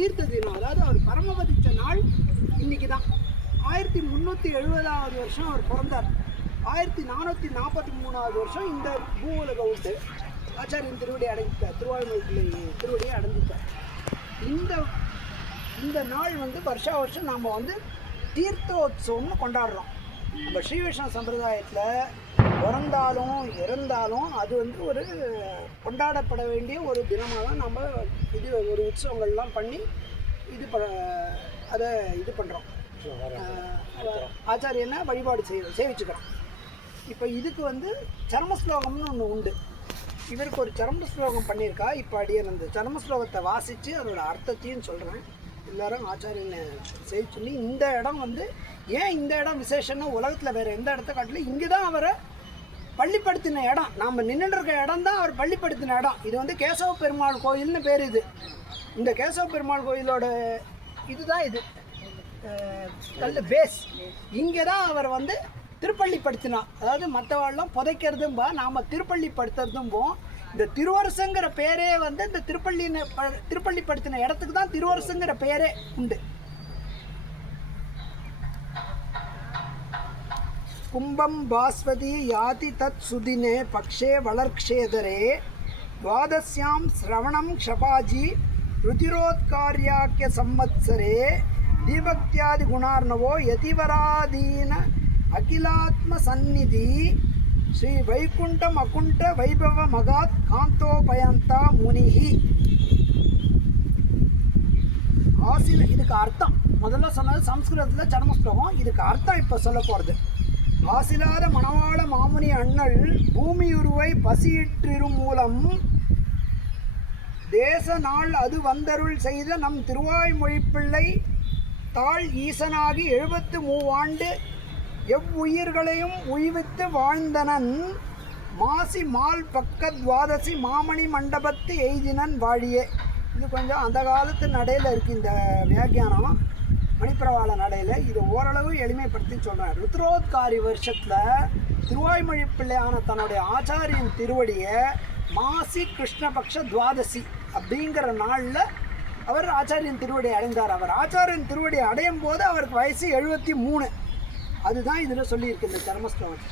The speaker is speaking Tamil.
தீர்த்த தினம், அதாவது அவர் பரமபதிச்ச நாள் இன்னைக்கு தான். 1370வது வருஷம் அவர் பிறந்தார். 1443வது வருஷம் இந்த பூ உலக விட்டு ஆச்சாரியன் திருவடி அடைஞ்சிட்டார், திருவாய்மொழி திருவடியை அடைஞ்சிட்டார். இந்த நாள் வருஷா வருஷம் நாம் தீர்த்தோத்சவம்னு கொண்டாடுறோம். நம்ம ஸ்ரீ வைஷ்ணவ சம்பிரதாயத்தில் பிறந்தாலும் இறந்தாலும் அது ஒரு கொண்டாடப்பட வேண்டிய ஒரு தினமாக தான் நம்ம ஒரு உற்சவங்கள்லாம் பண்ணி இது பண்ணுறோம். ஆச்சாரியனை வழிபாடு சேவிச்சுக்கிறோம். இப்போ இதுக்கு சரம ஸ்லோகம்னு ஒன்று உண்டு. இவருக்கு ஒரு சரம ஸ்லோகம் பண்ணியிருக்கா. இப்போ அடியன் அந்த சரம ஸ்லோகத்தை வாசித்து அதோட அர்த்தத்தையும் சொல்கிறேன். எல்லோரும் ஆச்சாரியனை சேவிச்சுன்னு இந்த இடம் ஏன் இந்த இடம் விசேஷம்னா உலகத்தில் வேறு எந்த இடத்த காட்டிலும் இங்கே தான் அவரை பள்ளிப்படுத்தின இடம். நாம் நின்றுருக்க இடம் தான் அவர் பள்ளிப்படுத்தின இடம். இது கேசவ பெருமாள் கோயில்னு பேர். இந்த கேசவ பெருமாள் கோயிலோட இதுதான் இது நல்ல பேஸ். இங்கே தான் அவர் திருப்பள்ளிப்படுத்தினார். அதாவது மற்றவாள்லாம் புதைக்கிறதும்பா, நாம் திருப்பள்ளிப்படுத்துறதும்போம். இந்த திருவரசுங்கிற பேரே இந்த திருப்பள்ளிப்படுத்தின இடத்துக்கு தான் திருவரசுங்கிற பேரே உண்டு. கும்பம் பாஸ்வதி யாதி தத் சுதினே பக்ஷே வளர்க்ஷேதரே துவாதஸ்யாம் ஸ்ரவணம் க்ஷபாஜி ருதிரோத்கார்யாக்கிய சம்வத்சரே தீபக்தியாதி குணார்ணவோ யதிவராதீன அகிலாத்ம சந்நிதி ஸ்ரீ வைகுண்டம் அகுண்ட வைபவ மகாத் காந்தோபயந்தா முனிஹி. இதுக்கு அர்த்தம் முதல்ல சொன்னது சம்ஸ்கிருதத்தில் சரம ஸ்லோகம். இதுக்கு அர்த்தம் இப்போ சொல்ல போகிறது. ஆசிலாத மணவாள மாமுனி அண்ணல் பூமியுருவை பசியிற்றிரும் மூலம் தேச நாள் அது வந்தருள் செய்த நம் திருவாய்மொழிப்பிள்ளை தாழ் ஈசனாகி 73 ஆண்டு எவ்வுயிர்களையும் உய்வித்து வாழ்ந்தனன் மாசி மால் பக்க துவாதசி மாமணி மண்டபத்து எய்தினன் வாழியே. இது கொஞ்சம் அந்த காலத்து நடையில் இருக்குது. இந்த வியாக்கியானம் மணிப்பிரவாள நடையில் இது ஓரளவு எளிமைப்படுத்தி சொல்கிறேன். ருத்ரோத்காரி வருஷத்தில் திருவாய்மொழி பிள்ளையான தன்னுடைய ஆச்சாரியன் திருவடியை மாசி கிருஷ்ணபக்ஷ துவாதசி அப்படிங்கிற நாளில் அவர் ஆச்சாரியன் திருவடி அடைந்தார். அவர் ஆச்சாரியன் திருவடி அடையும் போது அவருக்கு வயசு 73. அதுதான் இதில் சொல்லியிருக்கு இந்த சரம ஸ்லோகம்.